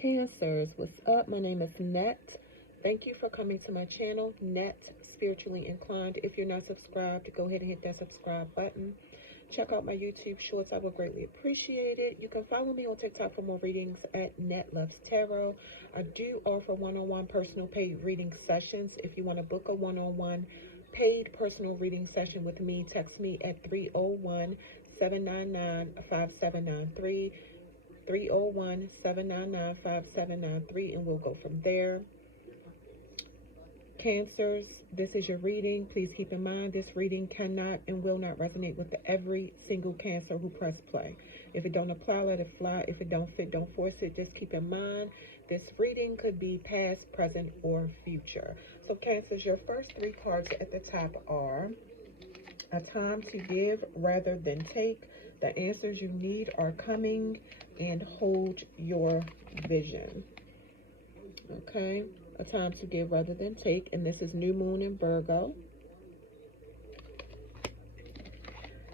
Cancers, what's up? My name is Net. Thank you for coming to my channel, Net Spiritually Inclined. If you're not subscribed, go ahead and hit that subscribe button. Check out my YouTube shorts. I would greatly appreciate it. You can follow me on TikTok for more readings at Net Loves Tarot. I do offer one-on-one personal paid reading sessions. If you want to book a one-on-one paid personal reading session with me, text me at 301-799-5793. 301-799-5793, and we'll go from there. Cancers, this is your reading. Please keep in mind this reading cannot and will not resonate with every single Cancer who press play. If it don't apply, let it fly. If it don't fit, don't force it. Just keep in mind this reading could be past, present, or future. So Cancers, your first three cards at the top are a time to give rather than take. The answers you need are coming, and hold your vision. Okay, a time to give rather than take, and this is new moon in Virgo.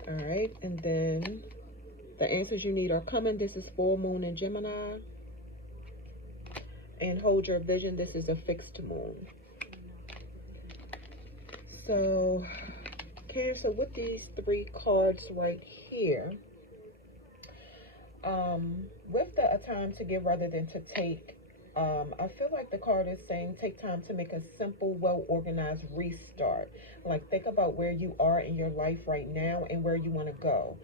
All right, and then the answers you need are coming. This is full moon in Gemini, and hold your vision. This is a fixed moon. So Cancer, with these three cards right here, with the a time to give rather than to take, I feel like the card is saying take time to make a simple, well-organized restart. Like, think about where you are in your life right now and where you want to go.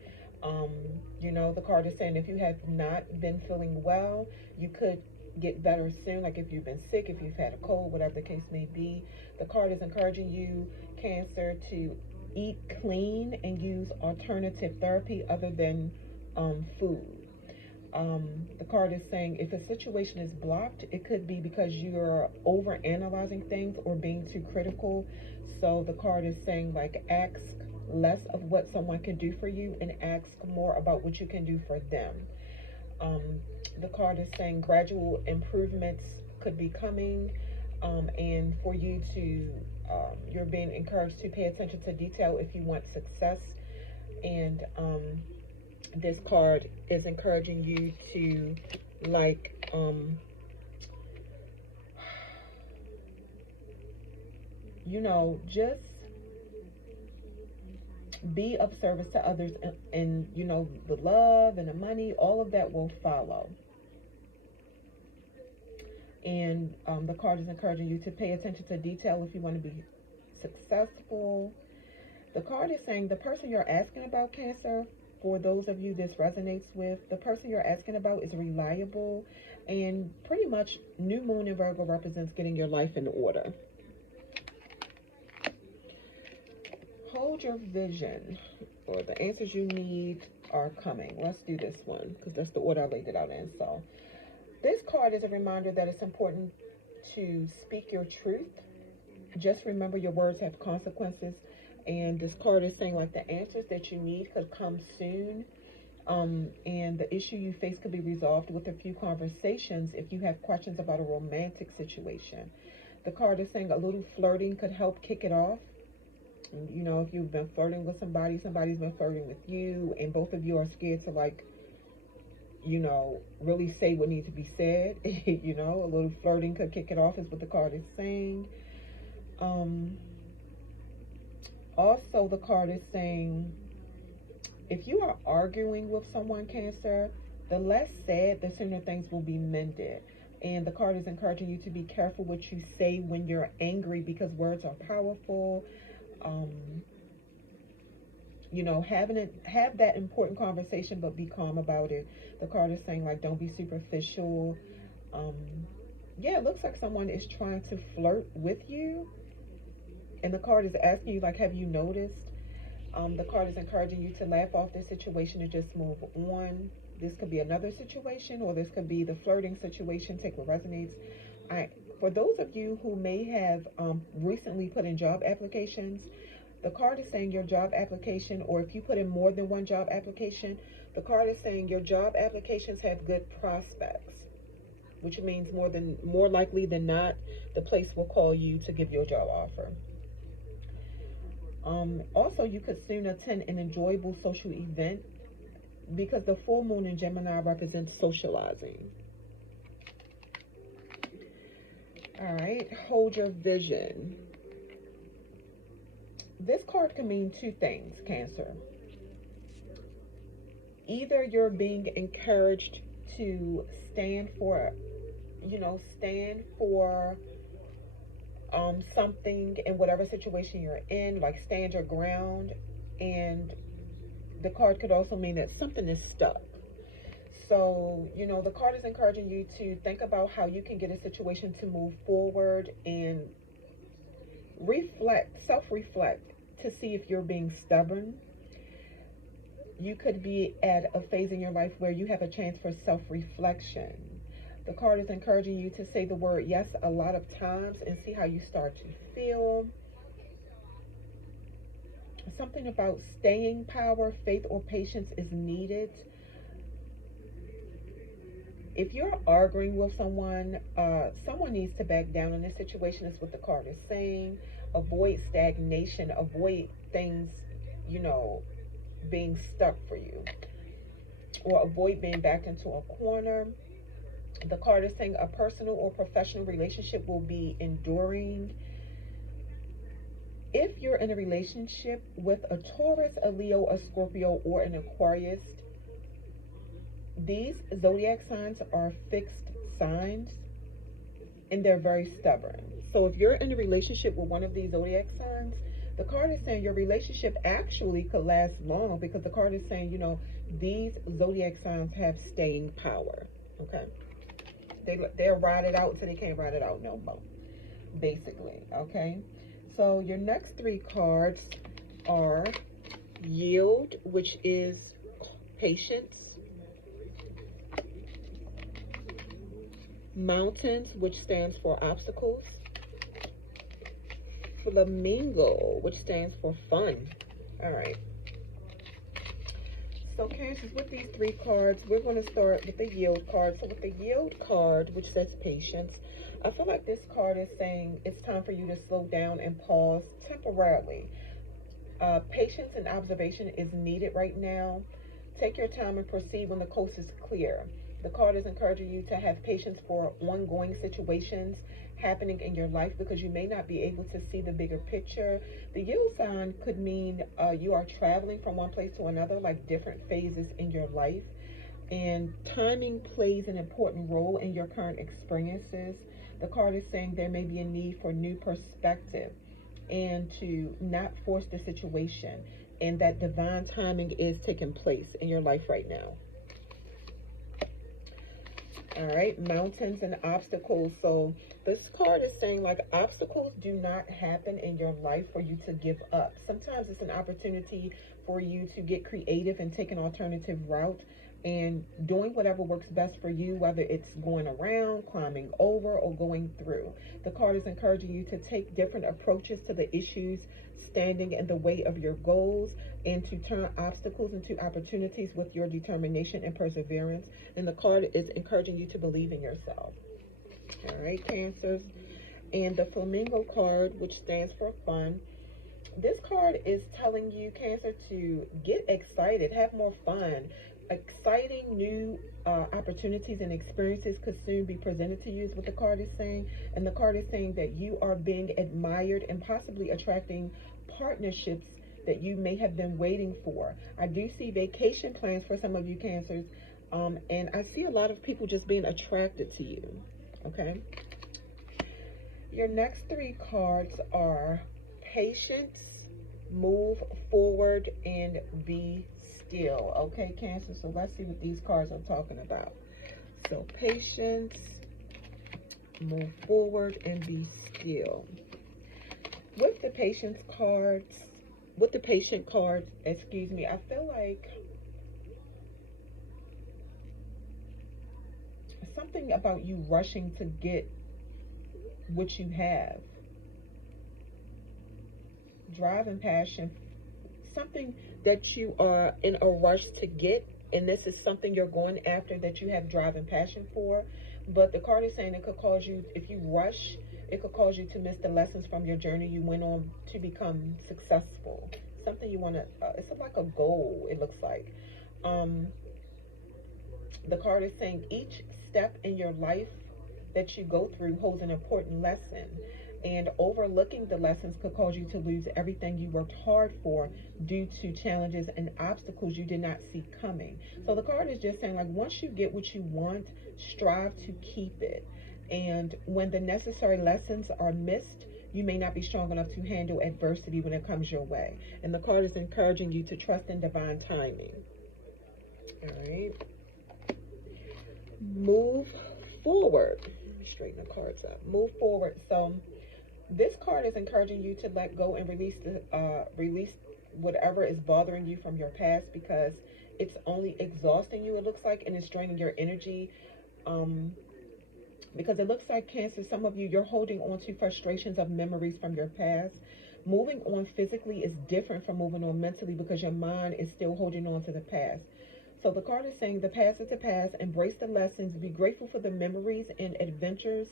You know, the card is saying if you have not been feeling well, you could get better soon. Like if you've been sick, if you've had a cold, whatever the case may be. The card is encouraging you, Cancer, to eat clean and use alternative therapy other than food. The card is saying if a situation is blocked, it could be because you're over analyzing things or being too critical. So the card is saying, like, ask less of what someone can do for you and ask more about what you can do for them. The card is saying gradual improvements could be coming, and for you to you're being encouraged to pay attention to detail if you want success. And this card is encouraging you to, like, you know, just be of service to others, and you know, the love and the money, all of that will follow. And the card is encouraging you to pay attention to detail if you want to be successful. The card is saying the person you're asking about, Cancer, for those of you this resonates with, the person you're asking about is reliable, and pretty much new moon in Virgo represents getting your life in order. Hold your vision, or the answers you need are coming. Let's do this one because that's the order I laid it out in. So this card is a reminder that it's important to speak your truth. Just remember your words have consequences. And this card is saying, like, the answers that you need could come soon. And the issue you face could be resolved with a few conversations if you have questions about a romantic situation. The card is saying a little flirting could help kick it off. You know, if you've been flirting with somebody, somebody's been flirting with you, and both of you are scared to, like, you know, really say what needs to be said. You know, a little flirting could kick it off is what the card is saying. Also, the card is saying if you are arguing with someone, Cancer, the less said, the sooner things will be mended. And the card is encouraging you to be careful what you say when you're angry, because words are powerful. You know, have that important conversation, but be calm about it. The card is saying, like, don't be superficial. Yeah, it looks like someone is trying to flirt with you. And the card is asking you, like, have you noticed? The card is encouraging you to laugh off this situation and just move on. This could be another situation, or this could be the flirting situation. Take what resonates. For those of you who may have recently put in job applications, the card is saying your job application, or if you put in more than one job application, the card is saying your job applications have good prospects, which means more likely than not, the place will call you to give you a job offer. Also, you could soon attend an enjoyable social event, because the full moon in Gemini represents socializing. All right, hold your vision. This card can mean two things, Cancer. Either you're being encouraged to stand for, stand for something in whatever situation you're in, like stand your ground. And the card could also mean that something is stuck. So, the card is encouraging you to think about how you can get a situation to move forward and self reflect to see if you're being stubborn. You could be at a phase in your life where you have a chance for self reflection. The card is encouraging you to say the word yes a lot of times and see how you start to feel. Something about staying power, faith, or patience is needed. If you're arguing with someone, someone needs to back down in this situation, is what the card is saying. Avoid stagnation, avoid things, being stuck for you, or avoid being backed into a corner. The card is saying a personal or professional relationship will be enduring. If you're in a relationship with a Taurus, a Leo, a Scorpio, or an Aquarius, these zodiac signs are fixed signs and they're very stubborn. So if you're in a relationship with one of these zodiac signs, the card is saying your relationship actually could last long, because the card is saying, these zodiac signs have staying power. Okay. They'll ride it out until they can't ride it out no more, basically. Okay. So your next three cards are Yield, which is patience. Mountains, which stands for obstacles. Flamingo, which stands for fun. All right. So Cancers, with these three cards, we're going to start with the Yield card. So with the Yield card, which says patience, I feel like this card is saying it's time for you to slow down and pause temporarily. Patience and observation is needed right now. Take your time and proceed when the coast is clear. The card is encouraging you to have patience for ongoing situations happening in your life, because you may not be able to see the bigger picture. The Yield sign could mean you are traveling from one place to another, like different phases in your life. And timing plays an important role in your current experiences. The card is saying there may be a need for new perspective and to not force the situation, and that divine timing is taking place in your life right now. All right, mountains and obstacles. So this card is saying, like, obstacles do not happen in your life for you to give up. Sometimes it's an opportunity for you to get creative and take an alternative route and doing whatever works best for you, whether it's going around, climbing over, or going through. The card is encouraging you to take different approaches to the issues standing in the way of your goals, and to turn obstacles into opportunities with your determination and perseverance. And the card is encouraging you to believe in yourself. All right, Cancers. And the Flamingo card, which stands for fun. This card is telling you, Cancer, to get excited, have more fun. Exciting new opportunities and experiences could soon be presented to you, is what the card is saying. And the card is saying that you are being admired and possibly attracting partnerships that you may have been waiting for. I do see vacation plans for some of you Cancers, and I see a lot of people just being attracted to you. Okay. Your next three cards are patience, move forward, and be still. Okay, Cancer, so let's see what these cards are talking about. So patience, move forward, and be still. With the patient cards, excuse me, I feel like something about you rushing to get what you have. Drive and passion, something that you are in a rush to get, and this is something you're going after that you have drive and passion for. But the card is saying it could cause you, if you rush, it could cause you to miss the lessons from your journey you went on to become successful. Something you want to, it's like a goal, it looks like. The card is saying each step in your life that you go through holds an important lesson. And overlooking the lessons could cause you to lose everything you worked hard for due to challenges and obstacles you did not see coming. So the card is just saying, like, once you get what you want, strive to keep it. And when the necessary lessons are missed, you may not be strong enough to handle adversity when it comes your way. And the card is encouraging you to trust in divine timing. All right. Move forward. Straighten the cards up. Move forward. So this card is encouraging you to let go and release whatever is bothering you from your past, because it's only exhausting you, it looks like, and it's draining your energy. Because it looks like, Cancer, some of you, you're holding on to frustrations of memories from your past. Moving on physically is different from moving on mentally, because your mind is still holding on to the past. So the card is saying the past is the past. Embrace the lessons. Be grateful for the memories and adventures,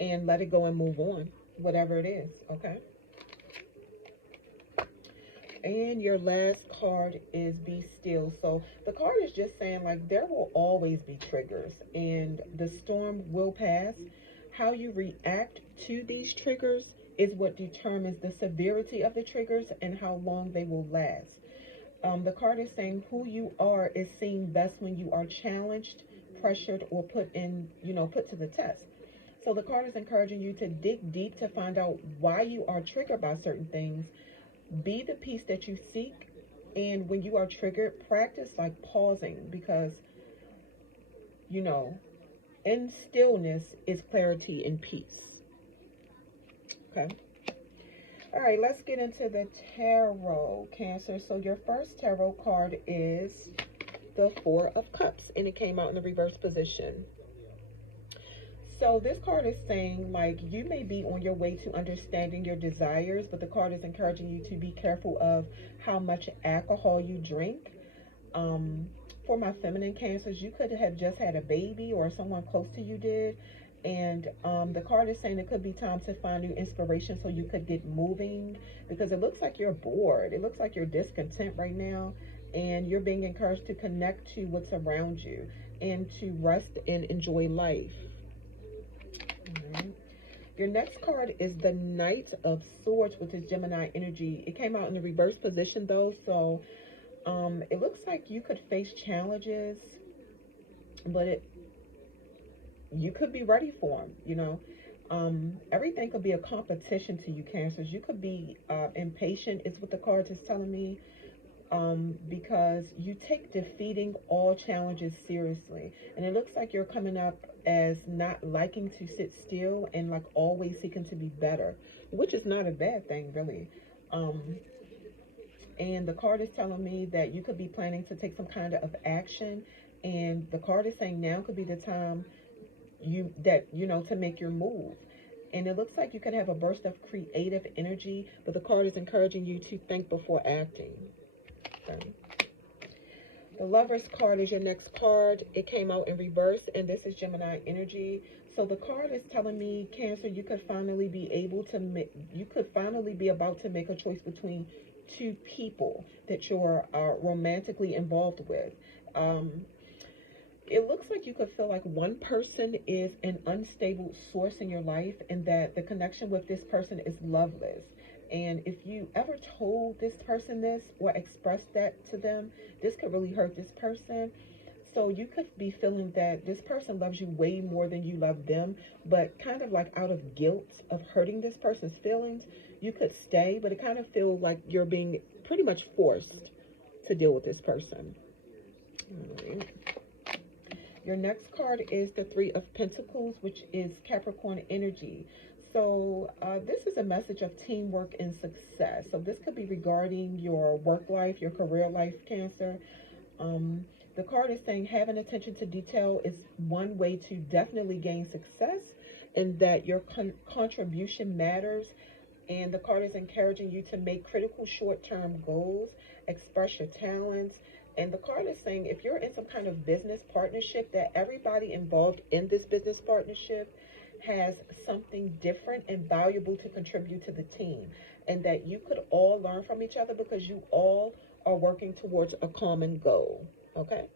and let it go and move on, whatever it is. Okay. And your last card is Be Still. So the card is just saying, like, there will always be triggers and the storm will pass. How you react to these triggers is what determines the severity of the triggers and how long they will last. The card is saying who you are is seen best when you are challenged, pressured, or put to the test. So the card is encouraging you to dig deep to find out why you are triggered by certain things. Be the peace that you seek. And when you are triggered, practice like pausing, because, in stillness is clarity and peace. Okay. All right, let's get into the tarot, Cancer. So your first tarot card is the Four of Cups, and it came out in the reverse position. So this card is saying, like, you may be on your way to understanding your desires, but the card is encouraging you to be careful of how much alcohol you drink. For my feminine Cancers, you could have just had a baby, or someone close to you did. And the card is saying it could be time to find new inspiration so you could get moving, because it looks like you're bored. It looks like you're discontent right now, and you're being encouraged to connect to what's around you and to rest and enjoy life. Your next card is the Knight of Swords, which is Gemini energy. It came out in the reverse position, though, so it looks like you could face challenges, but you could be ready for them. Everything could be a competition to you, Cancers. You could be impatient, is what the cards is telling me, because you take defeating all challenges seriously. And it looks like you're coming up as not liking to sit still and, like, always seeking to be better, which is not a bad thing, really. And the card is telling me that you could be planning to take some kind of action, and the card is saying now could be the time to make your move. And it looks like you could have a burst of creative energy, but the card is encouraging you to think before acting. Okay. The Lover's card is your next card. It came out in reverse, and this is Gemini energy. So the card is telling me, Cancer, you could finally be about to make a choice between two people that you're romantically involved with. It looks like you could feel like one person is an unstable source in your life, and that the connection with this person is loveless. And if you ever told this person this or expressed that to them, this could really hurt this person. So you could be feeling that this person loves you way more than you love them, but kind of like out of guilt of hurting this person's feelings, you could stay, but it kind of feels like you're being pretty much forced to deal with this person. All right. Your next card is the Three of Pentacles, which is Capricorn energy. So this is a message of teamwork and success. So this could be regarding your work life, your career life, Cancer. The card is saying having attention to detail is one way to definitely gain success, and that your contribution matters. And the card is encouraging you to make critical short-term goals, express your talents. And the card is saying if you're in some kind of business partnership, that everybody involved in this business partnership has something different and valuable to contribute to the team, and that you could all learn from each other because you all are working towards a common goal. Okay.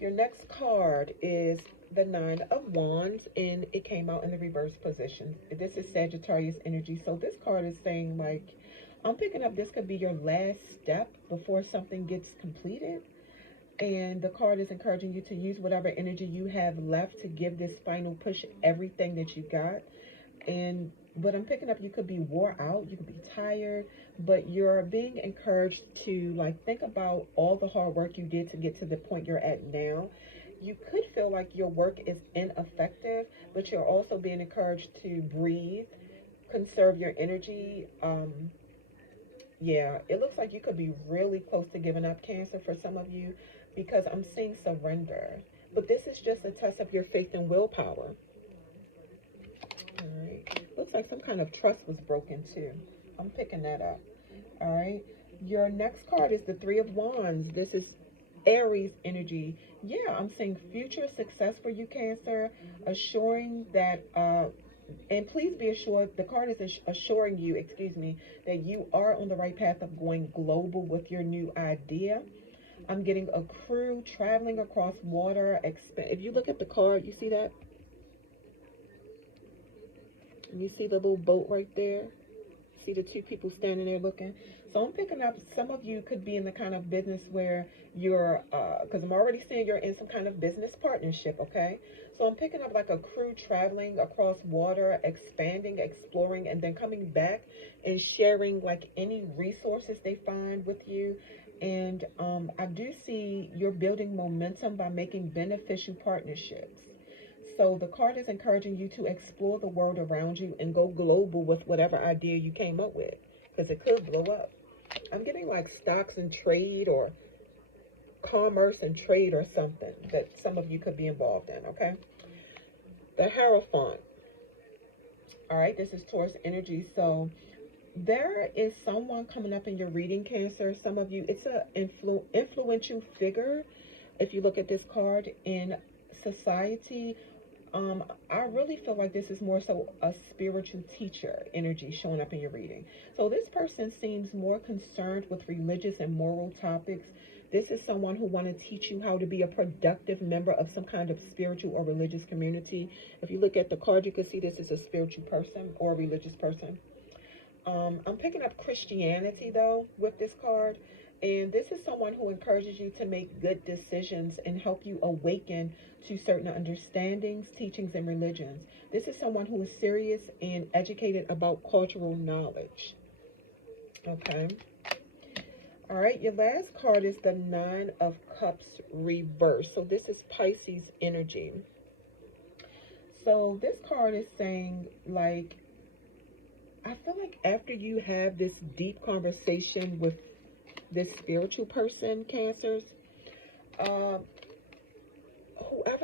Your next card is the Nine of Wands, and it came out in the reverse position. This is Sagittarius energy. So this card is saying, like, I'm picking up this could be your last step before something gets completed. And the card is encouraging you to use whatever energy you have left to give this final push, everything that you got. And but I'm picking up, you could be wore out, you could be tired, but you're being encouraged to, like, think about all the hard work you did to get to the point you're at now. You could feel like your work is ineffective, but you're also being encouraged to breathe, conserve your energy. Yeah, it looks like you could be really close to giving up, Cancer, for some of you, because I'm seeing surrender. But this is just a test of your faith and willpower. All right. Looks like some kind of trust was broken too. I'm picking that up. All right. Your next card is the Three of Wands. This is Aries energy. Yeah, I'm seeing future success for you, Cancer, assuring that and please be assured, the card is assuring you, excuse me, that you are on the right path of going global with your new idea. I'm getting a crew traveling across water. If you look at the card, you see that? You see the little boat right there? See the two people standing there looking? So I'm picking up, some of you could be in the kind of business where you're, because I'm already seeing you're in some kind of business partnership, okay? So I'm picking up like a crew traveling across water, expanding, exploring, and then coming back and sharing like any resources they find with you. And I do see you're building momentum by making beneficial partnerships. So the card is encouraging you to explore the world around you and go global with whatever idea you came up with, because it could blow up. I'm getting like stocks and trade or commerce and trade or something that some of you could be involved in, okay? The Hierophant. All right, this is Taurus energy. So there is someone coming up in your reading, Cancer. Some of you, it's a influential figure. If you look at this card in society, I really feel like this is more so a spiritual teacher energy showing up in your reading. So this person seems more concerned with religious and moral topics. This is someone who want to teach you how to be a productive member of some kind of spiritual or religious community. If you look at the card, you can see this is a spiritual person or a religious person. I'm picking up Christianity though with this card. And this is someone who encourages you to make good decisions and help you awaken to certain understandings, teachings, and religions. This is someone who is serious and educated about cultural knowledge. Okay. All right. Your last card is the Nine of Cups reverse. So this is Pisces energy. So this card is saying, like, I feel like after you have this deep conversation with this spiritual person, Cancers, whoever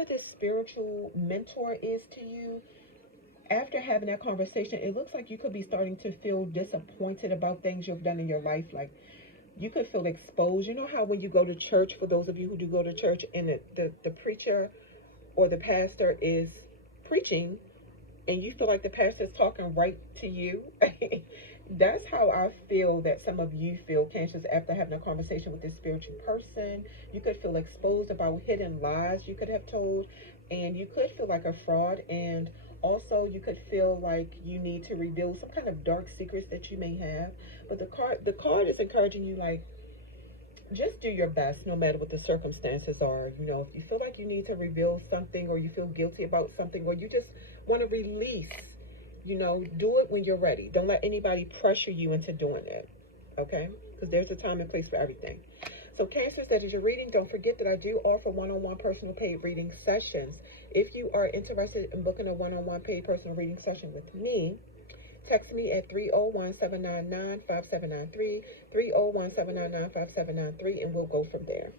this spiritual mentor is to you, after having that conversation, it looks like you could be starting to feel disappointed about things you've done in your life. Like, you could feel exposed. You know how when you go to church, for those of you who do go to church, and the preacher or the pastor is preaching, and you feel like the pastor is talking right to you? That's how I feel that some of you feel, Cancers, after having a conversation with this spiritual person. You could feel exposed about hidden lies you could have told, and you could feel like a fraud. And also, you could feel like you need to reveal some kind of dark secrets that you may have. But the card is encouraging you, like, just do your best no matter what the circumstances are. You know, if you feel like you need to reveal something, or you feel guilty about something, or you just want to release, you know, do it when you're ready. Don't let anybody pressure you into doing it, okay? Because there's a time and place for everything. So Cancers, that is your reading. Don't forget that I do offer one-on-one personal paid reading sessions. If you are interested in booking a one-on-one paid personal reading session with me, text me at 301-799-5793, 301-799-5793, and we'll go from there.